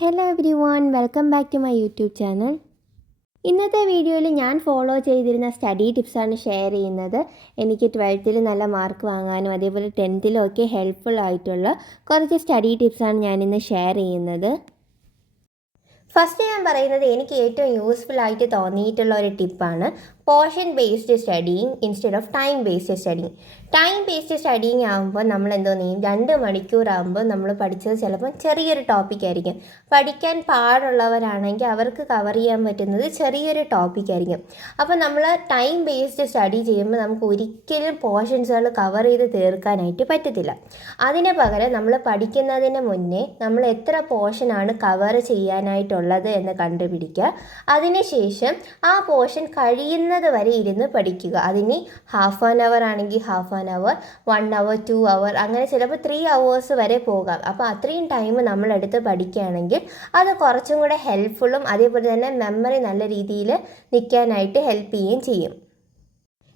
Hello everyone, welcome back to my YouTube channel. ഇന്നത്തെ വീഡിയോയിൽ ഞാൻ ഫോളോ ചെയ്തിരുന്ന സ്റ്റഡി ടിപ്സാണ് ഷെയർ ചെയ്യുന്നത്. എനിക്ക് 12th നല്ല മാർക്ക് വാങ്ങാനും അതേപോലെ 10th ഒക്കെ ഹെൽപ്ഫുൾ ആയിട്ടുള്ള കുറച്ച് സ്റ്റഡി ടിപ്സാണ് ഞാനിന്ന് ഷെയർ ചെയ്യുന്നത്. ഫസ്റ്റ് ഞാൻ പറയുന്നത് എനിക്ക് ഏറ്റവും യൂസ്ഫുൾ ആയിട്ട് തോന്നിയിട്ടുള്ള ഒരു ടിപ്പാണ് portion based studying instead of time based studying. Time based studying ആകുമ്പോൾ നമ്മൾ എന്തോ ചെയ്യും, 2 മണിക്കൂറാകുമ്പോൾ നമ്മൾ പഠിച്ചത് ചിലപ്പോൾ ചെറിയൊരു ടോപ്പിക് ആയിരിക്കും. പഠിക്കാൻ പാടുള്ളവരാണെങ്കിൽ അവർക്ക് കവർ ചെയ്യാൻ പറ്റുന്നത് ചെറിയൊരു ടോപ്പിക് ആയിരിക്കും. അപ്പോൾ നമ്മൾ ടൈം ബേസ്ഡ് സ്റ്റഡി ചെയ്യുമ്പോൾ നമുക്ക് ഒരിക്കലും പോർഷൻസുകൾ കവർ ചെയ്ത് തീർക്കാനായിട്ട് പറ്റത്തില്ല. അതിന് പകരം നമ്മൾ പഠിക്കുന്നതിന് മുന്നേ നമ്മൾ എത്ര പോർഷനാണ് കവർ ചെയ്യാനായിട്ടുള്ളത് എന്ന് കണ്ടുപിടിക്കുക. അതിനുശേഷം ആ പോർഷൻ കഴിയുന്നത് വരെ ഇരുന്ന് പഠിക്കുക. അതിന് ഹാഫ് ആൻ അവർ ആണെങ്കിൽ ഹാഫ് ആൻ അവർ, 1 അവർ, 2 അവർ, അങ്ങനെ ചിലപ്പോൾ 3 അവേഴ്സ് വരെ പോകാം. അപ്പോൾ അത്രയും ടൈം നമ്മളെടുത്ത് പഠിക്കുകയാണെങ്കിൽ അത് കുറച്ചും കൂടെ ഹെൽപ്ഫുള്ളും അതേപോലെ തന്നെ മെമ്മറി നല്ല രീതിയിൽ നിൽക്കാനായിട്ട് ഹെൽപ്പ് ചെയ്യുകയും ചെയ്യും.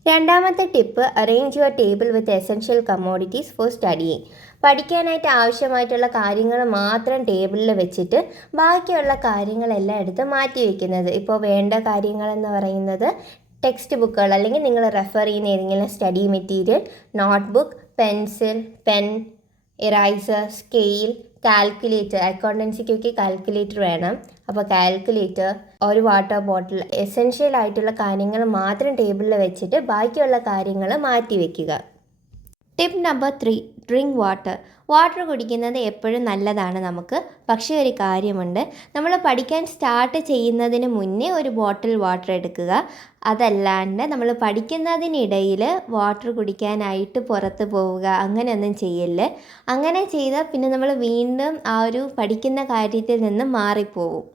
രണ്ടാമത്തെ tip, arrange your table with essential commodities four studying. പഠിക്കാനായിട്ട് ആവശ്യമായിട്ടുള്ള കാര്യങ്ങൾ മാത്രം ടേബിളിൽ വെച്ചിട്ട് ബാക്കിയുള്ള കാര്യങ്ങളെല്ലാം എടുത്ത് മാറ്റി വയ്ക്കുന്നത്. ഇപ്പോൾ വേണ്ട കാര്യങ്ങളെന്ന് പറയുന്നത് ടെക്സ്റ്റ് ബുക്കുകൾ അല്ലെങ്കിൽ നിങ്ങൾ റെഫർ ചെയ്യുന്ന ഏതെങ്കിലും study material, notebook, pencil, pen, eraser, scale, calculator. അക്കൗണ്ടൻസിക്കൊക്കെ കാൽക്കുലേറ്റർ വേണം. അപ്പോൾ കാൽക്കുലേറ്റർ, ഒരു വാട്ടർ ബോട്ടിൽ, എസെൻഷ്യൽ ആയിട്ടുള്ള കാര്യങ്ങൾ മാത്രം ടേബിളിൽ വെച്ചിട്ട് ബാക്കിയുള്ള കാര്യങ്ങൾ മാറ്റി വയ്ക്കുക. Tip number 3, drink water. Water കുടിക്കുന്നത് എപ്പോഴും നല്ലതാണ് നമുക്ക്. പക്ഷേ ഒരു കാര്യമുണ്ട്, നമ്മൾ പഠിക്കാൻ സ്റ്റാർട്ട് ചെയ്യുന്നതിന് മുന്നേ ഒരു ബോട്ടിൽ വാട്ടർ എടുക്കുക. അതല്ലാണ്ട് നമ്മൾ പഠിക്കുന്നതിനിടയിൽ വാട്ടർ കുടിക്കാനായിട്ട് പുറത്ത് പോവുക, അങ്ങനെയൊന്നും ചെയ്യല്ലേ. അങ്ങനെ ചെയ്താൽ പിന്നെ നമ്മൾ വീണ്ടും ആ ഒരു പഠിക്കുന്ന കാര്യത്തിൽ നിന്ന് മാറിപ്പോവും.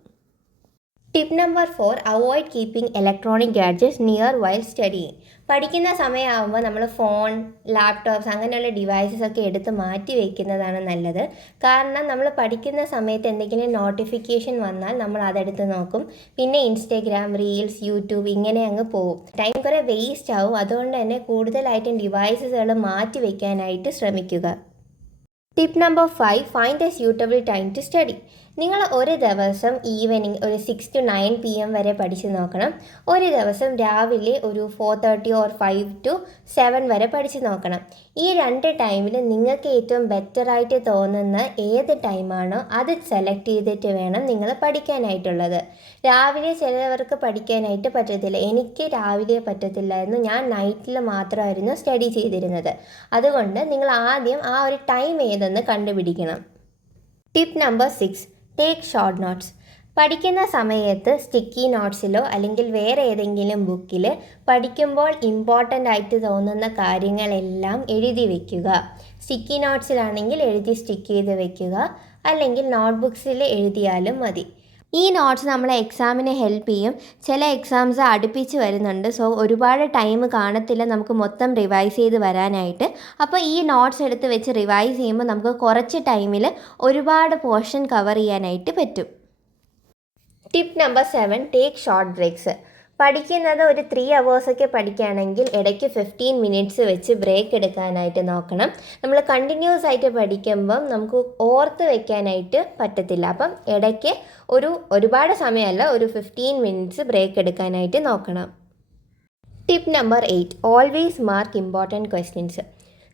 Tip number 4, avoid keeping electronic gadgets near while studying. പഠിക്കുന്ന സമയമാകുമ്പോൾ നമ്മൾ ഫോൺ, ലാപ്ടോപ്സ് അങ്ങനെയുള്ള ഡിവൈസസ് ഒക്കെ എടുത്ത് മാറ്റി വയ്ക്കുന്നതാണ് നല്ലത്. കാരണം നമ്മൾ പഠിക്കുന്ന സമയത്ത് എന്തെങ്കിലും നോട്ടിഫിക്കേഷൻ വന്നാൽ നമ്മൾ അതെടുത്ത് നോക്കും. പിന്നെ ഇൻസ്റ്റഗ്രാം, റീൽസ്, യൂട്യൂബ് ഇങ്ങനെ അങ്ങ് പോകും. ടൈം കുറേ വേസ്റ്റ് ആവും. അതുകൊണ്ട് തന്നെ കൂടുതലായിട്ടും ഡിവൈസസുകൾ മാറ്റി വയ്ക്കാനായിട്ട് ശ്രമിക്കുക. Tip number 5, find a suitable time to study. നിങ്ങൾ ഒരു ദിവസം ഈവനിങ് ഒരു 6 to 9 PM വരെ പഠിച്ച് നോക്കണം. ഒരു ദിവസം രാവിലെ ഒരു 4:30 or 5 to 7 വരെ പഠിച്ച് നോക്കണം. ഈ 2 ടൈമിൽ നിങ്ങൾക്ക് ഏറ്റവും ബെറ്ററായിട്ട് തോന്നുന്ന ഏത് ടൈമാണോ അത് സെലക്ട് ചെയ്തിട്ട് വേണം നിങ്ങൾ പഠിക്കാനായിട്ടുള്ളത്. രാവിലെ ചിലവർക്ക് പഠിക്കാനായിട്ട് പറ്റത്തില്ല. എനിക്ക് രാവിലെ പറ്റത്തില്ലായിരുന്നു. ഞാൻ നൈറ്റിൽ മാത്രമായിരുന്നു സ്റ്റഡി ചെയ്തിരുന്നത്. അതുകൊണ്ട് നിങ്ങൾ ആദ്യം ആ ഒരു ടൈം ഏതെന്ന് കണ്ടുപിടിക്കണം. Tip number 6, take short notes. പഠിക്കുന്ന സമയത്ത് സ്റ്റിക്കി നോട്ട്സിലോ അല്ലെങ്കിൽ വേറെ ഏതെങ്കിലും ബുക്കിൽ പഠിക്കുമ്പോൾ ഇമ്പോർട്ടൻ്റ് ആയിട്ട് തോന്നുന്ന കാര്യങ്ങളെല്ലാം എഴുതി വയ്ക്കുക. സ്റ്റിക്കി നോട്ട്സിലാണെങ്കിൽ എഴുതി സ്റ്റിക്ക് ചെയ്ത് വയ്ക്കുക, അല്ലെങ്കിൽ നോട്ട്ബുക്സിൽ എഴുതിയാലും മതി. ഈ നോട്ട്സ് നമ്മളെ എക്സാമിന് ഹെൽപ്പ് ചെയ്യും. ചില എക്സാംസ് അടുപ്പിച്ച് വരുന്നുണ്ട്. സോ ഒരുപാട് ടൈം കാണത്തില്ല നമുക്ക് മൊത്തം റിവൈസ് ചെയ്ത് വരാനായിട്ട്. അപ്പോൾ ഈ നോട്ട്സ് എടുത്ത് വെച്ച് റിവൈസ് ചെയ്യുമ്പോൾ നമുക്ക് കുറച്ച് ടൈമിൽ ഒരുപാട് പോർഷൻ കവർ ചെയ്യാനായിട്ട് പറ്റും. Tip number 7, take short breaks. പഠിക്കുന്നത് ഒരു 3 hours ഒക്കെ പഠിക്കുകയാണെങ്കിൽ ഇടയ്ക്ക് 15 minutes വെച്ച് ബ്രേക്ക് എടുക്കാനായിട്ട് നോക്കണം. നമ്മൾ കണ്ടിന്യൂസ് ആയിട്ട് പഠിക്കുമ്പം നമുക്ക് ഓർത്ത് വയ്ക്കാനായിട്ട് പറ്റത്തില്ല. അപ്പം ഇടയ്ക്ക് ഒരുപാട് സമയമല്ല, ഒരു 15 minutes ബ്രേക്ക് എടുക്കാനായിട്ട് നോക്കണം. Tip number 8, always mark important questions.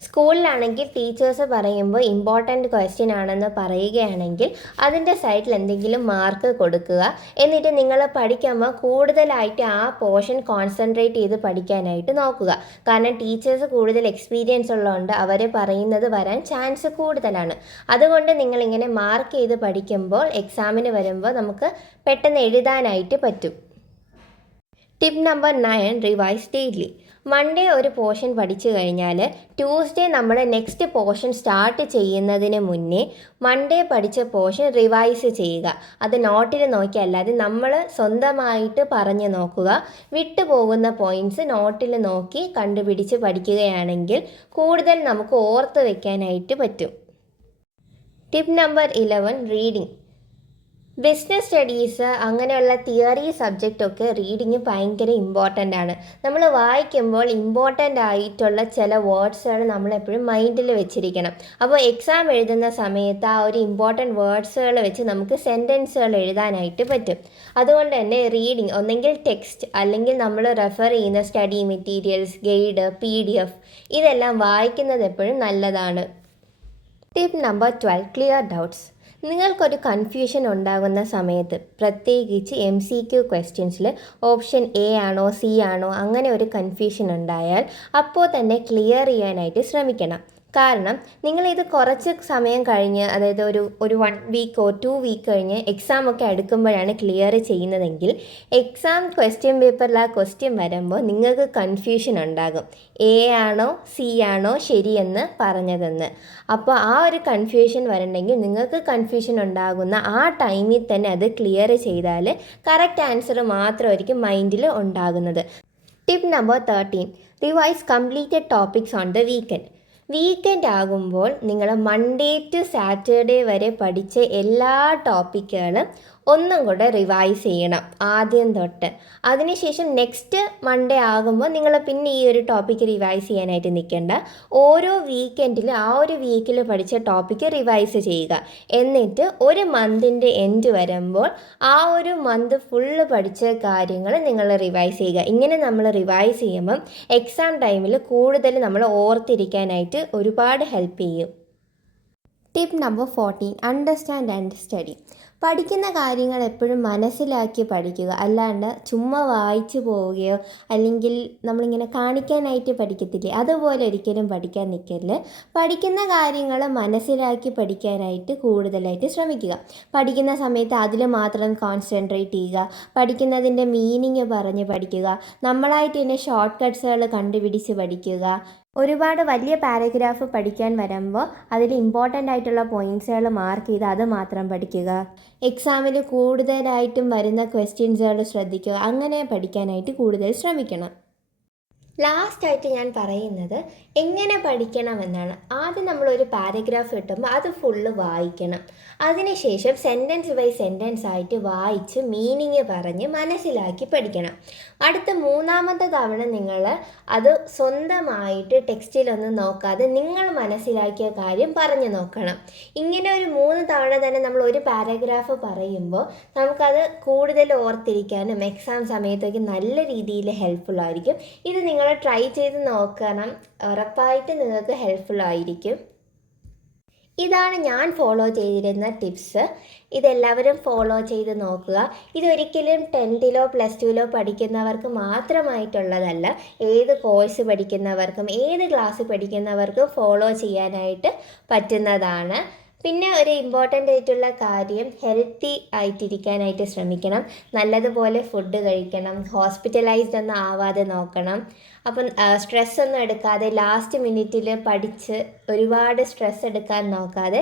സ്കൂളിലാണെങ്കിൽ ടീച്ചേഴ്സ് പറയുമ്പോൾ ഇമ്പോർട്ടൻ്റ് ക്വസ്റ്റ്യൻ ആണെന്ന് പറയുകയാണെങ്കിൽ അതിൻ്റെ സൈഡിൽ എന്തെങ്കിലും മാർക്ക് കൊടുക്കുക. എന്നിട്ട് നിങ്ങൾ പഠിക്കുമ്പോൾ കൂടുതലായിട്ട് ആ പോർഷൻ കോൺസെൻട്രേറ്റ് ചെയ്ത് പഠിക്കാനായിട്ട് നോക്കുക. കാരണം ടീച്ചേഴ്സ് കൂടുതൽ എക്സ്പീരിയൻസ് ഉള്ളതുകൊണ്ട് അവർ പറയുന്നത് വരാൻ ചാൻസ് കൂടുതലാണ്. അതുകൊണ്ട് നിങ്ങളിങ്ങനെ മാർക്ക് ചെയ്ത് പഠിക്കുമ്പോൾ എക്സാമിന് വരുമ്പോൾ നമുക്ക് പെട്ടെന്ന് എഴുതാനായിട്ട് പറ്റും. Tip number 9, revise daily. Monday ഒരു പോർഷൻ പഠിച്ചു കഴിഞ്ഞാൽ ട്യൂസ്ഡേ നമ്മൾ നെക്സ്റ്റ് പോർഷൻ സ്റ്റാർട്ട് ചെയ്യുന്നതിന് മുന്നേ മൺഡേ പഠിച്ച പോർഷൻ റിവൈസ് ചെയ്യുക. അത് നോട്ടിൽ നോക്കിയല്ലാതെ നമ്മൾ സ്വന്തമായിട്ട് പറഞ്ഞു നോക്കുക. വിട്ടുപോകുന്ന പോയിൻറ്റ്സ് നോട്ടിൽ നോക്കി കണ്ടുപിടിച്ച് പഠിക്കുകയാണെങ്കിൽ കൂടുതൽ നമുക്ക് ഓർത്ത് വയ്ക്കാനായിട്ട് പറ്റും. Tip number 11, reading. Business studies അങ്ങനെയുള്ള തിയറി സബ്ജക്റ്റൊക്കെ റീഡിങ് ഭയങ്കര ഇമ്പോർട്ടൻ്റ് ആണ്. നമ്മൾ വായിക്കുമ്പോൾ ഇമ്പോർട്ടൻ്റ് ആയിട്ടുള്ള ചില വേർഡ്സുകൾ നമ്മളെപ്പോഴും മൈൻഡിൽ വെച്ചിരിക്കണം. അപ്പോൾ എക്സാം എഴുതുന്ന സമയത്ത് ആ ഒരു ഇമ്പോർട്ടൻറ്റ് വേർഡ്സുകൾ വെച്ച് നമുക്ക് സെൻറ്റൻസുകൾ എഴുതാനായിട്ട് പറ്റും. അതുകൊണ്ട് തന്നെ റീഡിങ് ഒന്നെങ്കിൽ ടെക്സ്റ്റ് അല്ലെങ്കിൽ നമ്മൾ റെഫർ ചെയ്യുന്ന സ്റ്റഡി മെറ്റീരിയൽസ്, ഗൈഡ്, PDF ഇതെല്ലാം വായിക്കുന്നത് എപ്പോഴും നല്ലതാണ്. Tip number 12 clear doubts. നിങ്ങൾക്കൊരു കൺഫ്യൂഷൻ ഉണ്ടാകുന്ന സമയത്ത് പ്രത്യേകിച്ച് MCQ ക്വസ്റ്റ്യൻസിൽ ഓപ്ഷൻ A ആണോ C ആണോ അങ്ങനെ ഒരു കൺഫ്യൂഷൻ ഉണ്ടായാൽ അപ്പോൾ തന്നെ ക്ലിയർ ചെയ്യാനായിട്ട് ശ്രമിക്കണം. കാരണം നിങ്ങളിത് കുറച്ച് സമയം കഴിഞ്ഞ്, അതായത് ഒരു 1 വീക്കോ 2 വീക്ക് കഴിഞ്ഞ് എക്സാം ഒക്കെ അടുക്കുമ്പോഴാണ് ക്ലിയർ ചെയ്യുന്നതെങ്കിൽ എക്സാം ക്വസ്റ്റ്യൻ പേപ്പറിൽ ആ ക്വസ്റ്റ്യൻ വരുമ്പോൾ നിങ്ങൾക്ക് കൺഫ്യൂഷൻ ഉണ്ടാകും, A ആണോ C ആണോ ശരിയെന്ന് പറഞ്ഞതെന്ന്. അപ്പോൾ ആ ഒരു കൺഫ്യൂഷൻ വരണമെങ്കിൽ നിങ്ങൾക്ക് കൺഫ്യൂഷൻ ഉണ്ടാകുന്ന ആ ടൈമിൽ തന്നെ അത് ക്ലിയർ ചെയ്താൽ കറക്റ്റ് ആൻസർ മാത്രമായിരിക്കും മൈൻഡിൽ ഉണ്ടാകുന്നത്. Tip number 13 revise completed topics on the weekend ആകുമ്പോൾ നിങ്ങൾ മൺഡേ ടു സാറ്റർഡേ വരെ പഠിച്ച എല്ലാ ടോപ്പിക്കുകളും ഒന്നും കൂടെ റിവൈസ് ചെയ്യണം ആദ്യം തൊട്ട്. അതിനുശേഷം നെക്സ്റ്റ് മൺഡേ ആകുമ്പോൾ നിങ്ങൾ പിന്നെ ഈ ഒരു ടോപ്പിക്ക് റിവൈസ് ചെയ്യാനായിട്ട് നിൽക്കേണ്ട. ഓരോ വീക്കെൻഡിൽ ആ ഒരു വീക്കിൽ പഠിച്ച ടോപ്പിക്ക് റിവൈസ് ചെയ്യുക. എന്നിട്ട് ഒരു മന്തിൻ്റെ എൻഡ് വരുമ്പോൾ ആ ഒരു മന്ത് ഫുള്ള് പഠിച്ച കാര്യങ്ങൾ നിങ്ങൾ റിവൈസ് ചെയ്യുക. ഇങ്ങനെ നമ്മൾ റിവൈസ് ചെയ്യുമ്പം എക്സാം ടൈമിൽ കൂടുതൽ നമ്മൾ ഓർത്തിരിക്കാനായിട്ട് ഒരുപാട് ഹെൽപ്പ് ചെയ്യും. Tip number 14 understand and study. പഠിക്കുന്ന കാര്യങ്ങൾ എപ്പോഴും മനസ്സിലാക്കി പഠിക്കുക, അല്ലാണ്ട് ചുമ്മാ വായിച്ചു പോവുകയോ അല്ലെങ്കിൽ നമ്മളിങ്ങനെ കാണിക്കാനായിട്ട് പഠിക്കത്തില്ലേ, അതുപോലെ ഒരിക്കലും പഠിക്കാൻ നിൽക്കരുത്. പഠിക്കുന്ന കാര്യങ്ങൾ മനസ്സിലാക്കി പഠിക്കാനായിട്ട് കൂടുതലായിട്ട് ശ്രമിക്കുക. പഠിക്കുന്ന സമയത്ത് അതിൽ മാത്രം കോൺസെൻട്രേറ്റ് ചെയ്യുക. പഠിക്കുന്നതിൻ്റെ മീനിങ് പറഞ്ഞ് പഠിക്കുക. നമ്മളായിട്ട് തന്നെ ഷോർട്ട് കട്ട്സുകൾ കണ്ടുപിടിച്ച് പഠിക്കുക. ഒരുപാട് വലിയ പാരഗ്രാഫ് പഠിക്കാൻ വരുമ്പോൾ അതിൽ ഇമ്പോർട്ടൻ്റ് ആയിട്ടുള്ള പോയിൻറ്റ്സുകൾ മാർക്ക് ചെയ്ത് അത് മാത്രം പഠിക്കുക. എക്സാമിൽ കൂടുതലായിട്ടും വരുന്ന ക്വസ്റ്റ്യൻസുകൾ ശ്രദ്ധിക്കുക. അങ്ങനെ പഠിക്കാനായിട്ട് കൂടുതൽ ശ്രമിക്കണം. ലാസ്റ്റായിട്ട് ഞാൻ പറയുന്നത് എങ്ങനെ പഠിക്കണമെന്നാണ്. ആദ്യം നമ്മളൊരു പാരഗ്രാഫ് കിട്ടുമ്പോൾ അത് ഫുള്ള് വായിക്കണം. അതിനുശേഷം സെൻറ്റൻസ് ബൈ സെൻറ്റൻസ് ആയിട്ട് വായിച്ച് മീനിങ് പറഞ്ഞ് മനസ്സിലാക്കി പഠിക്കണം. അടുത്ത 3-ാമത്തെ തവണ നിങ്ങൾ അത് സ്വന്തമായിട്ട് ടെക്സ്റ്റിലൊന്നും നോക്കാതെ നിങ്ങൾ മനസ്സിലാക്കിയ കാര്യം പറഞ്ഞു നോക്കണം. ഇങ്ങനെ ഒരു 3 തവണ തന്നെ നമ്മൾ ഒരു പാരഗ്രാഫ് പറയുമ്പോൾ നമുക്കത് കൂടുതൽ ഓർത്തിരിക്കാനും എക്സാം സമയത്തേക്ക് നല്ല രീതിയിൽ ഹെൽപ്ഫുൾ ആയിരിക്കും. ഇത് നിങ്ങൾ ട്രൈ ചെയ്ത് നോക്കണം. ഉറപ്പായിട്ട് നിങ്ങൾക്ക് ഹെൽപ്ഫുൾ ആയിരിക്കും. ഇതാണ് ഞാൻ ഫോളോ ചെയ്തിരുന്ന ടിപ്സ്. ഇതെല്ലാവരും ഫോളോ ചെയ്ത് നോക്കുക. ഇതൊരിക്കലും 10th-ലോ +2-ലോ പഠിക്കുന്നവർക്ക് മാത്രമായിട്ടുള്ളതല്ല. ഏത് കോഴ്സ് പഠിക്കുന്നവർക്കും ഏത് ക്ലാസ് പഠിക്കുന്നവർക്കും ഫോളോ ചെയ്യാനായിട്ട് പറ്റുന്നതാണ്. പിന്നെ ഒരു ഇമ്പോർട്ടൻ്റ് ആയിട്ടുള്ള കാര്യം, ഹെൽത്തി ആയിട്ടിരിക്കാനായിട്ട് ശ്രമിക്കണം. നല്ലതുപോലെ ഫുഡ് കഴിക്കണം. ഹോസ്പിറ്റലൈസ്ഡ് ഒന്നും ആവാതെ നോക്കണം. അപ്പം സ്ട്രെസ്സൊന്നും എടുക്കാതെ ലാസ്റ്റ് മിനിറ്റിൽ പഠിച്ച് ഒരുപാട് സ്ട്രെസ് എടുക്കാൻ നോക്കാതെ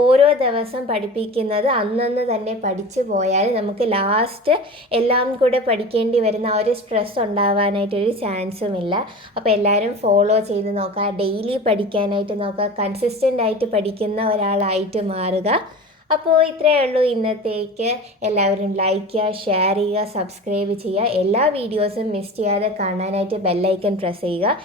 ഓരോ ദിവസം പഠിപ്പിക്കുന്നത് അന്നന്ന് തന്നെ പഠിച്ചു പോയാൽ നമുക്ക് ലാസ്റ്റ് എല്ലാം കൂടെ പഠിക്കേണ്ടി വരുന്ന ആ ഒരു സ്ട്രെസ് ഉണ്ടാവാനായിട്ടൊരു ചാൻസുമില്ല. അപ്പോൾ എല്ലാവരും ഫോളോ ചെയ്ത് നോക്കുക. ഡെയിലി പഠിക്കാനായിട്ട് നോക്കുക. കൺസിസ്റ്റൻ്റ് ആയിട്ട് പഠിക്കുന്ന ഒരാളായിട്ട് മാറുക. അപ്പോൾ ഇത്രയേ ഉള്ളൂ ഇന്നത്തേക്ക്. എല്ലാവരും ലൈക്ക് ചെയ്യുക, ഷെയർ ചെയ്യുക, സബ്സ്ക്രൈബ് ചെയ്യുക. എല്ലാ വീഡിയോസും മിസ് ചെയ്യാതെ കാണാനായിട്ട് ബെല്ലൈക്കൺ പ്രസ് ചെയ്യുക.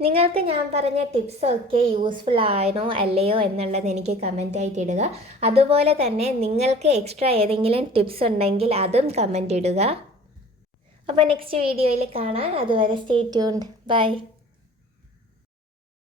നിങ്ങൾക്ക് ഞാൻ പറഞ്ഞ ടിപ്സൊക്കെ യൂസ്ഫുൾ ആണോ അല്ലയോ എന്നുള്ളത് എനിക്ക് കമൻറ്റായിട്ട് ഇടുക. അതുപോലെ തന്നെ നിങ്ങൾക്ക് എക്സ്ട്രാ ഏതെങ്കിലും ടിപ്സ് ഉണ്ടെങ്കിൽ അതും കമൻറ്റ് ഇടുക. അപ്പോൾ നെക്സ്റ്റ് വീഡിയോയിൽ കാണാം. അതുവരെ സ്റ്റേ ട്യൂൺഡ്. ബൈ.